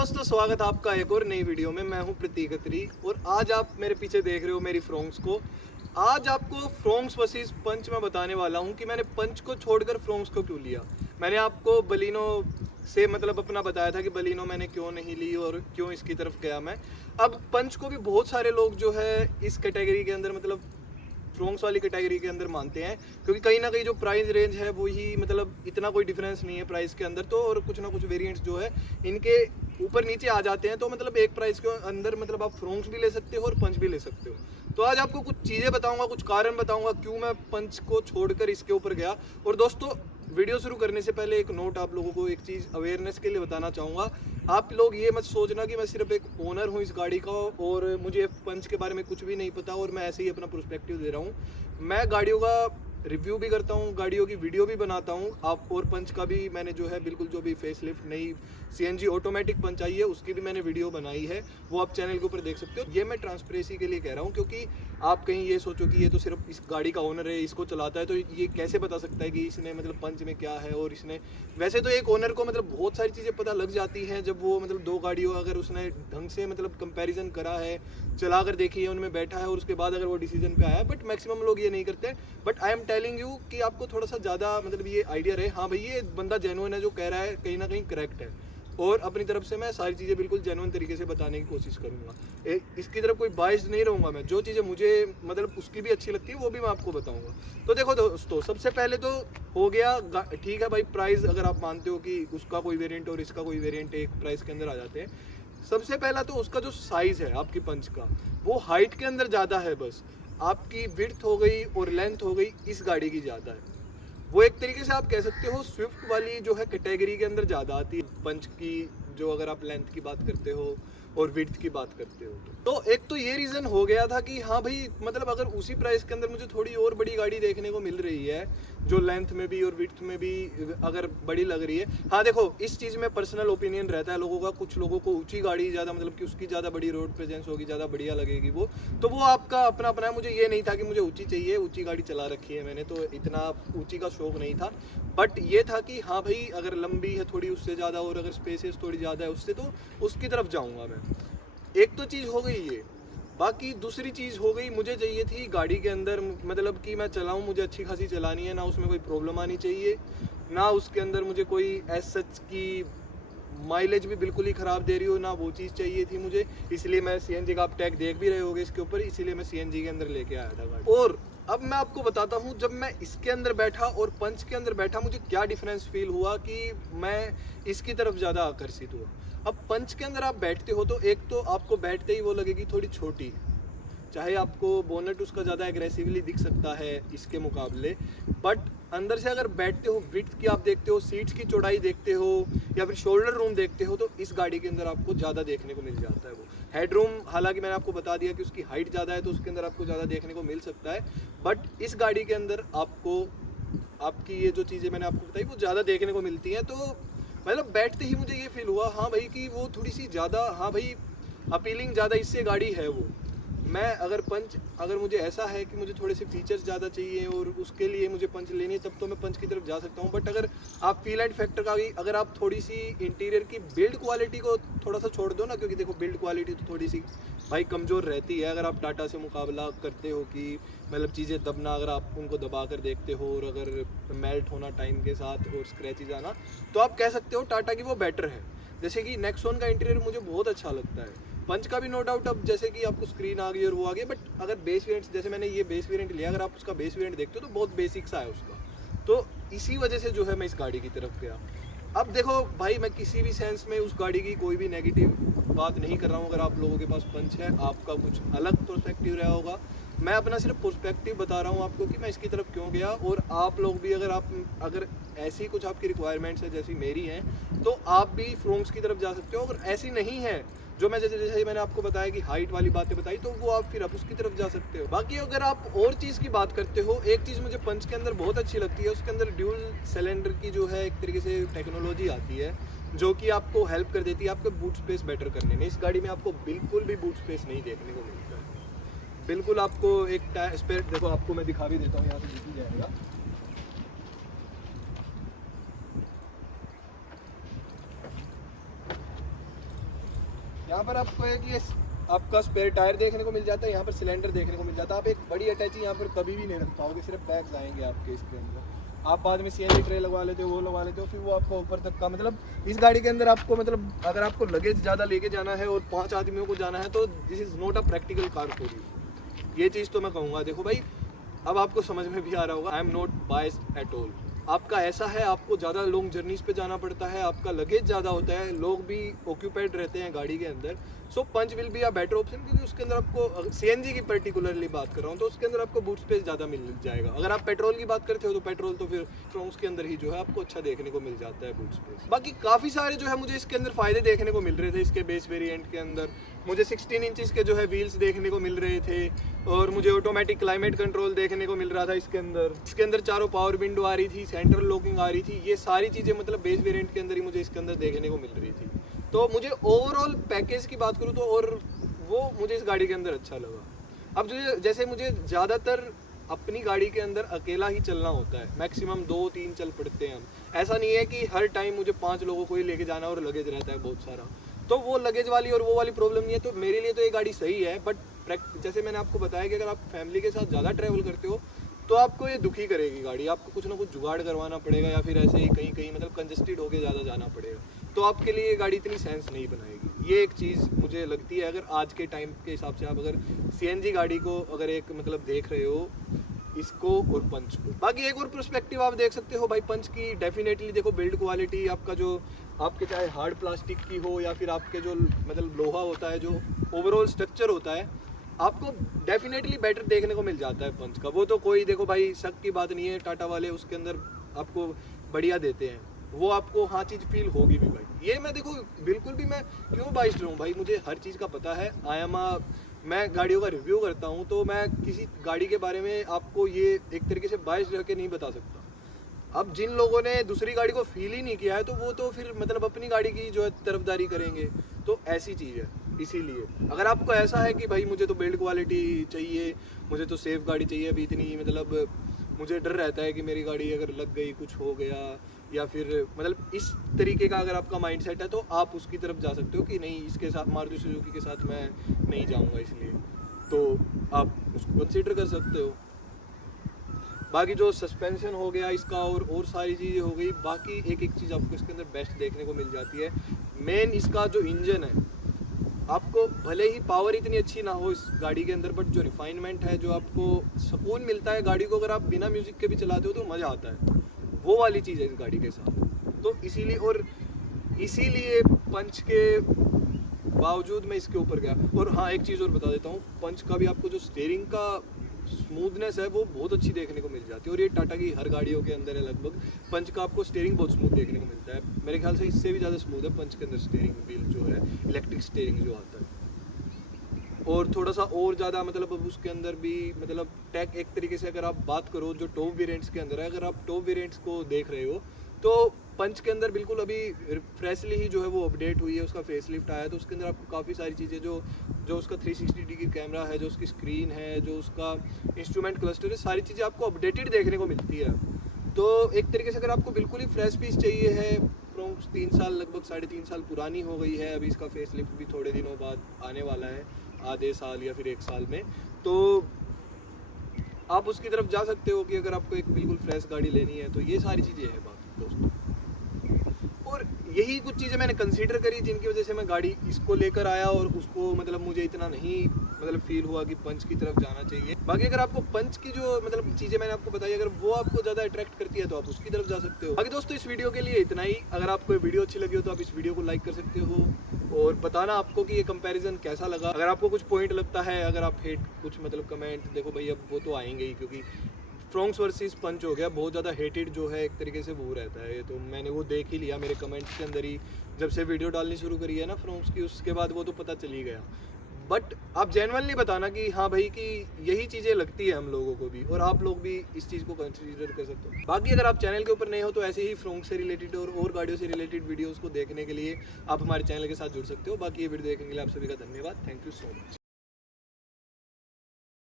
दोस्तों, स्वागत है आपका एक और नई वीडियो में। मैं हूं प्रतीक अत्री और आज आप मेरे पीछे देख रहे हो मेरी फ्रोंक्स को। आज आपको फ्रोंक्स वर्सेस पंच में बताने वाला हूं कि मैंने पंच को छोड़कर फ्रोंक्स को क्यों लिया। मैंने आपको बलिनो से अपना बताया था कि बलिनो मैंने क्यों नहीं ली और क्यों इसकी तरफ गया मैं। अब पंच को भी बहुत सारे लोग जो है इस कैटेगरी के अंदर फ्रोंक्स वाली कैटेगरी के अंदर मानते हैं, क्योंकि कहीं ना कहीं जो प्राइस रेंज है वो ही इतना कोई डिफरेंस नहीं है प्राइस के अंदर तो, और कुछ ना कुछ वेरिएंट्स जो है इनके ऊपर नीचे आ जाते हैं। तो एक प्राइस के अंदर आप फ्रोंक्स भी ले सकते हो और पंच भी ले सकते हो। तो आज आपको कुछ चीज़ें बताऊंगा, कुछ कारण बताऊंगा क्यों मैं पंच को छोड़कर इसके ऊपर गया। और दोस्तों, वीडियो शुरू करने से पहले एक नोट आप लोगों को, एक चीज़ अवेयरनेस के लिए बताना चाहूँगा। आप लोग ये मत सोचना कि मैं सिर्फ एक ओनर हूँ इस गाड़ी का और मुझे पंच के बारे में कुछ भी नहीं पता और मैं ऐसे ही अपना पर्सपेक्टिव दे रहा हूँ। मैं गाड़ियों का रिव्यू भी करता हूँ, गाड़ियों की वीडियो भी बनाता हूँ। आप और पंच का भी मैंने जो है बिल्कुल जो भी फेसलिफ्ट नई सीएनजी ऑटोमेटिक पंच आई है उसकी भी मैंने वीडियो बनाई है, वो आप चैनल के ऊपर देख सकते हो। ये मैं ट्रांसपेरेंसी के लिए कह रहा हूँ, क्योंकि आप कहीं ये सोचो कि ये तो सिर्फ इस गाड़ी का ओनर है, इसको चलाता है, तो ये कैसे बता सकता है कि इसने पंच में क्या है। और इसने वैसे तो एक ओनर को बहुत सारी चीज़ें पता लग जाती हैं जब वो दो गाड़ियों अगर उसने ढंग से कंपैरिजन करा है, चला कर देखी है, उनमें बैठा है और उसके बाद अगर वो डिसीजन पे आया है। बट मैक्सिमम लोग ये नहीं करते। But I am telling you कि आपको थोड़ा सा ज़्यादा ये आइडिया रहे, हाँ भाई ये बंदा जेन्युइन है, जो कह रहा है कहीं ना कहीं करेक्ट है। और अपनी तरफ से मैं सारी चीज़ें बिल्कुल जेन्युइन तरीके से बताने की कोशिश करूँगा। इसकी तरफ कोई बाइस्ड नहीं रहूँगा मैं। जो चीज़ें मुझे उसकी भी अच्छी लगती है वो भी मैं आपको बताऊँगा। तो देखो दोस्तों, सबसे पहले तो हो गया, ठीक है भाई, प्राइस अगर आप मानते हो कि उसका कोई वेरिएंट और इसका कोई वेरिएंट एक प्राइस के अंदर आ जाते हैं। सबसे पहला तो उसका जो साइज़ है आपकी पंच का, वो हाइट के अंदर ज़्यादा है। बस आपकी विड्थ हो गई और लेंथ हो गई इस गाड़ी की ज़्यादा है। वो एक तरीके से आप कह सकते हो स्विफ्ट वाली जो है कैटेगरी के अंदर ज़्यादा आती है पंच की, जो अगर आप लेंथ की बात करते हो और विड्थ की बात करते हो तो एक तो ये रीज़न हो गया था कि हाँ भाई अगर उसी प्राइस के अंदर मुझे थोड़ी और बड़ी गाड़ी देखने को मिल रही है जो लेंथ में भी और विड्थ में भी अगर बड़ी लग रही है। हाँ देखो, इस चीज़ में पर्सनल ओपिनियन रहता है लोगों का। कुछ लोगों को ऊंची गाड़ी ज़्यादा कि उसकी ज़्यादा बड़ी रोड प्रेजेंस होगी, ज़्यादा बढ़िया लगेगी वो, तो वो आपका अपना अपना है। मुझे ये नहीं था कि मुझे ऊंची चाहिए, ऊंची गाड़ी चला रखी है मैंने, तो इतना ऊंची का शौक नहीं था। बट ये था कि हाँ भाई अगर लंबी है थोड़ी उससे ज़्यादा और अगर स्पेसेस थोड़ी ज़्यादा है उससे, तो उसकी तरफ जाऊँगा मैं। एक तो चीज़ हो गई ये। बाकी दूसरी चीज़ हो गई, मुझे चाहिए थी गाड़ी के अंदर कि मैं चलाऊं, मुझे अच्छी खासी चलानी है, ना उसमें कोई प्रॉब्लम आनी चाहिए, ना उसके अंदर मुझे कोई एज सच की माइलेज भी बिल्कुल ही ख़राब दे रही हो, ना वो चीज़ चाहिए थी मुझे। इसलिए मैं सीएनजी का, आप टैग देख भी रहे होगे इसके ऊपर, इसीलिए मैं सीएनजी के अंदर लेके आया था गाड़ी। और अब मैं आपको बताता हूँ, जब मैं इसके अंदर बैठा और पंच के अंदर बैठा मुझे क्या डिफरेंस फील हुआ कि मैं इसकी तरफ ज़्यादा आकर्षित हुआ। अब पंच के अंदर आप बैठते हो तो एक तो आपको बैठते ही वो लगेगी थोड़ी छोटी, चाहे आपको बोनेट उसका ज़्यादा एग्रेसिवली दिख सकता है इसके मुकाबले, बट अंदर से अगर बैठते हो, विड्थ की आप देखते हो, सीट्स की चौड़ाई देखते हो या फिर शोल्डर रूम देखते हो, तो इस गाड़ी के अंदर आपको ज़्यादा देखने को मिल जाता है। वो हेड रूम, हालांकि मैंने आपको बता दिया कि उसकी हाइट ज़्यादा है तो उसके अंदर आपको ज़्यादा देखने को मिल सकता है। बट इस गाड़ी के अंदर आपको आपकी ये जो चीज़ें मैंने आपको बताई वो ज़्यादा देखने को मिलती हैं। तो बैठते ही मुझे ये फील हुआ, हाँ भाई, कि वो थोड़ी सी ज़्यादा, हाँ भाई, अपीलिंग ज़्यादा इससे गाड़ी है वो। मैं अगर मुझे ऐसा है कि मुझे थोड़े से फीचर्स ज़्यादा चाहिए और उसके लिए मुझे पंच लेनी है, तब तो मैं पंच की तरफ जा सकता हूँ। बट अगर आप फील एंड फैक्टर का भी, अगर आप थोड़ी सी इंटीरियर की बिल्ड क्वालिटी को थोड़ा सा छोड़ दो ना, क्योंकि देखो बिल्ड क्वालिटी तो थोड़ी सी भाई कमज़ोर रहती है अगर आप टाटा से मुकाबला करते हो, कि चीज़ें दबना, अगर आप उनको दबा कर देखते हो और अगर मेल्ट होना टाइम के साथ और स्क्रैचेज आना, तो आप कह सकते हो टाटा की वो बेटर है। जैसे कि नेक्सॉन का इंटीरियर मुझे बहुत अच्छा लगता है, पंच का भी नो डाउट। अब जैसे कि आपको स्क्रीन आ गई और वो आ गई, बट अगर बेस वेरिएंट, जैसे मैंने ये बेस वेरिएंट लिया, अगर आप उसका बेस वेरिएंट देखते हो तो बहुत बेसिक सा है उसका, तो इसी वजह से जो है मैं इस गाड़ी की तरफ गया। अब देखो भाई, मैं किसी भी सेंस में उस गाड़ी की कोई भी नेगेटिव बात नहीं कर रहा हूँ। अगर आप लोगों के पास पंच है, आपका कुछ अलग पर्सपेक्टिव रहा होगा, मैं अपना सिर्फ पर्सपेक्टिव बता रहा हूँ आपको कि मैं इसकी तरफ क्यों गया। और आप लोग भी अगर ऐसी कुछ आपकी रिक्वायरमेंट्स है जैसी मेरी हैं, तो आप भी फ्रोंक्स की तरफ जा सकते हो। अगर ऐसी नहीं है, जो मैं जैसे मैंने आपको बताया कि हाइट वाली बातें बताई, तो वो आप फिर उसकी तरफ जा सकते हो। बाकी अगर आप और चीज़ की बात करते हो, एक चीज़ मुझे पंच के अंदर बहुत अच्छी लगती है, उसके अंदर ड्यूल सिलेंडर की जो है एक तरीके से टेक्नोलॉजी आती है, जो कि आपको हेल्प कर देती है आपके बूट स्पेस बेटर करने में। इस गाड़ी में आपको बिल्कुल भी बूट स्पेस नहीं देखने को मिलता है। बिल्कुल आपको एक स्पेस, देखो आपको मैं दिखा भी देता हूँ, यहाँ से दिख ही जाएगा। यहाँ पर आपको एक ये आपका स्पेयर टायर देखने को मिल जाता है, यहाँ पर सिलेंडर देखने को मिल जाता है। आप एक बड़ी अटैची यहाँ पर कभी भी नहीं रख पाओगे, सिर्फ बैग्स आएंगे आपके इसके अंदर। आप बाद में CNG ट्रे लगवा लेते हो, वो लगवा लेते हो, फिर वो आपको ऊपर तक का मतलब इस गाड़ी के अंदर आपको मतलब अगर आपको लगेज ज़्यादा लेके जाना है और 5 आदमियों को जाना है तो this is not a practical car for you. ये चीज़ तो मैं कहूँगा। देखो भाई, अब आपको समझ में भी आ रहा होगा, I am not biased at all. आपका ऐसा है, आपको ज़्यादा लॉन्ग जर्नीज पे जाना पड़ता है, आपका लगेज ज़्यादा होता है, लोग भी ऑक्यूपाइड रहते हैं गाड़ी के अंदर। So Punch will be a better option, क्योंकि उसके अंदर आपको CNG की पर्टिकुलरली बात कर रहा हूँ तो उसके अंदर आपको बूट स्पेस ज़्यादा मिल जाएगा। अगर आप पेट्रोल की बात करते हो तो पेट्रोल तो फिर फ्रोंक्स के अंदर ही जो है आपको अच्छा देखने को मिल जाता है बूट स्पेस। बाकी काफ़ी सारे जो है मुझे इसके अंदर फ़ायदे देखने को मिल रहे थे। इसके बेस वेरिएंट के अंदर मुझे 16 इंचज़ के जो है व्हील्स देखने को मिल रहे थे और मुझे ऑटोमेटिक क्लाइमेट कंट्रोल देखने को मिल रहा था इसके अंदर। इसके अंदर चारों पावर विंडो आ रही थी, सेंट्रल लॉकिंग आ रही थी। ये सारी चीज़ें मतलब बेस वेरिएंट के अंदर ही मुझे इसके अंदर देखने को मिल रही थी। तो मुझे ओवरऑल पैकेज की बात करूँ तो और वो मुझे इस गाड़ी के अंदर अच्छा लगा। अब जो जैसे मुझे ज़्यादातर अपनी गाड़ी के अंदर अकेला ही चलना होता है, मैक्सिमम 2-3 चल पड़ते हैं हम। ऐसा नहीं है कि हर टाइम मुझे 5 लोगों को ही लेके जाना और लगेज रहता है बहुत सारा, तो वो लगेज वाली और वो वाली प्रॉब्लम नहीं है। तो मेरे लिए तो ये गाड़ी सही है। बट जैसे मैंने आपको बताया कि अगर आप फैमिली के साथ ज़्यादा ट्रैवल करते हो तो आपको ये दुखी करेगी गाड़ी। आपको कुछ ना कुछ जुगाड़ करवाना पड़ेगा या फिर ऐसे ही कहीं कहीं मतलब कंजस्टेड होके ज़्यादा जाना पड़ेगा, तो आपके लिए ये गाड़ी इतनी सेंस नहीं बनाएगी। ये एक चीज़ मुझे लगती है। अगर आज के टाइम के हिसाब से आप अगर CNG गाड़ी को अगर एक मतलब देख रहे हो, इसको और पंच को। बाकी एक और पर्सपेक्टिव आप देख सकते हो भाई पंच की। डेफिनेटली देखो, बिल्ड क्वालिटी आपका जो आपके चाहे हार्ड प्लास्टिक की हो या फिर आपके जो मतलब लोहा होता है, जो ओवरऑल स्ट्रक्चर होता है, आपको डेफिनेटली बेटर देखने को मिल जाता है पंच का। वो तो कोई देखो भाई शक की बात नहीं है, टाटा वाले उसके अंदर आपको बढ़िया देते हैं, वो आपको हाँ चीज़ फील होगी भी भाई। ये मैं देखो बिल्कुल भी मैं क्यों बाइस्ड रहूँ भाई, मुझे हर चीज़ का पता है। मैं गाड़ियों का रिव्यू करता हूँ तो मैं किसी गाड़ी के बारे में आपको ये एक तरीके से बाइस्ड रह के नहीं बता सकता। अब जिन लोगों ने दूसरी गाड़ी को फील ही नहीं किया है तो वो तो फिर मतलब अपनी गाड़ी की जो है तरफदारी करेंगे, तो ऐसी चीज़ है। इसीलिए अगर आपको ऐसा है कि भाई मुझे तो बिल्ड क्वालिटी चाहिए, मुझे तो सेफ गाड़ी चाहिए, अभी इतनी मतलब मुझे डर रहता है कि मेरी गाड़ी अगर लग गई, कुछ हो गया, या फिर मतलब इस तरीके का अगर आपका माइंड सेट है तो आप उसकी तरफ जा सकते हो कि नहीं, इसके साथ मारुति सुजुकी के साथ मैं नहीं जाऊंगा, इसलिए तो आप उसको कंसीडर कर सकते हो। बाकी जो सस्पेंशन हो गया इसका और सारी चीज़ें हो गई। बाकी एक एक चीज़ आपको इसके अंदर बेस्ट देखने को मिल जाती है। मेन इसका जो इंजन है, आपको भले ही पावर इतनी अच्छी ना हो इस गाड़ी के अंदर, बट जो रिफाइनमेंट है, जो आपको सुकून मिलता है गाड़ी को अगर आप बिना म्यूज़िक के भी चलाते हो तो मज़ा आता है, वो वाली चीज़ है इस गाड़ी के साथ। तो इसीलिए पंच के बावजूद मैं इसके ऊपर गया। और हाँ, एक चीज़ और बता देता हूँ, पंच का भी आपको जो स्टीयरिंग का स्मूथनेस है वो बहुत अच्छी देखने को मिल जाती है। और ये टाटा की हर गाड़ियों के अंदर है लगभग, पंच का आपको स्टीयरिंग बहुत स्मूथ देखने को मिलता है। मेरे ख्याल से इससे भी ज़्यादा स्मूथ है पंच के अंदर स्टीयरिंग व्हील जो है, इलेक्ट्रिक स्टीयरिंग जो आता है। और थोड़ा सा और ज़्यादा मतलब अब उसके अंदर भी मतलब टेक एक तरीके से अगर आप बात करो जो टॉप वेरिएंट्स के अंदर है, अगर आप टॉप वेरिएंट्स को देख रहे हो तो पंच के अंदर बिल्कुल अभी फ्रेशली ही जो है वो अपडेट हुई है, उसका फेसलिफ्ट आया है। तो उसके अंदर आपको काफ़ी सारी चीज़ें जो उसका 360 डिग्री कैमरा है, जो उसकी स्क्रीन है, जो उसका इंस्ट्रूमेंट क्लस्टर है, सारी चीज़ें आपको अपडेटेड देखने को मिलती है। तो एक तरीके से अगर आपको बिल्कुल ही फ्रेश पीस चाहिए है, फ्रोंक्स 3 साल लगभग 3.5 साल पुरानी हो गई है, अभी इसका फेसलिफ्ट भी थोड़े दिनों बाद आने वाला है, आधे साल या फिर 1 साल में, तो आप उसकी तरफ जा सकते हो कि अगर आपको एक बिल्कुल फ्रेश गाड़ी लेनी है तो ये सारी चीज़ें हैं बाकी दोस्तों। और यही कुछ चीज़ें मैंने कंसीडर करी जिनकी वजह से मैं गाड़ी इसको लेकर आया, और उसको मतलब मुझे इतना नहीं मतलब फील हुआ कि पंच की तरफ जाना चाहिए। बाकी अगर आपको पंच की जो मतलब चीज़ें मैंने आपको बताई, अगर वो आपको ज़्यादा अट्रैक्ट करती है तो आप उसकी तरफ जा सकते हो। बाकी दोस्तों, इस वीडियो के लिए इतना ही। अगर आपको ये वीडियो अच्छी लगी हो तो आप इस वीडियो को लाइक कर सकते हो और बताना आपको कि ये कंपैरिजन कैसा लगा। अगर आपको कुछ पॉइंट लगता है, अगर आप हेट कुछ मतलब कमेंट, देखो भाई अब वो तो आएंगे ही, क्योंकि फ्रोंक्स वर्सेस पंच हो गया, बहुत ज़्यादा हेटेड जो है एक तरीके से वो रहता है। तो मैंने वो देख ही लिया मेरे कमेंट्स के अंदर ही, जब से वीडियो डालनी शुरू करी है ना फ्रोंक्स की, उसके बाद वो तो पता चल ही गया। बट आप जेन्युइनली बताना कि हाँ भाई कि यही चीज़ें लगती है हम लोगों को भी, और आप लोग भी इस चीज़ को कंसीडर कर सकते हो। बाकी अगर आप चैनल के ऊपर नए हो तो ऐसे ही फ्रोंक्स से रिलेटेड और गाड़ियों से रिलेटेड वीडियोज़ को देखने के लिए आप हमारे चैनल के साथ जुड़ सकते हो। बाकी ये वीडियो देखने के लिए आप सभी का धन्यवाद। Thank you so much.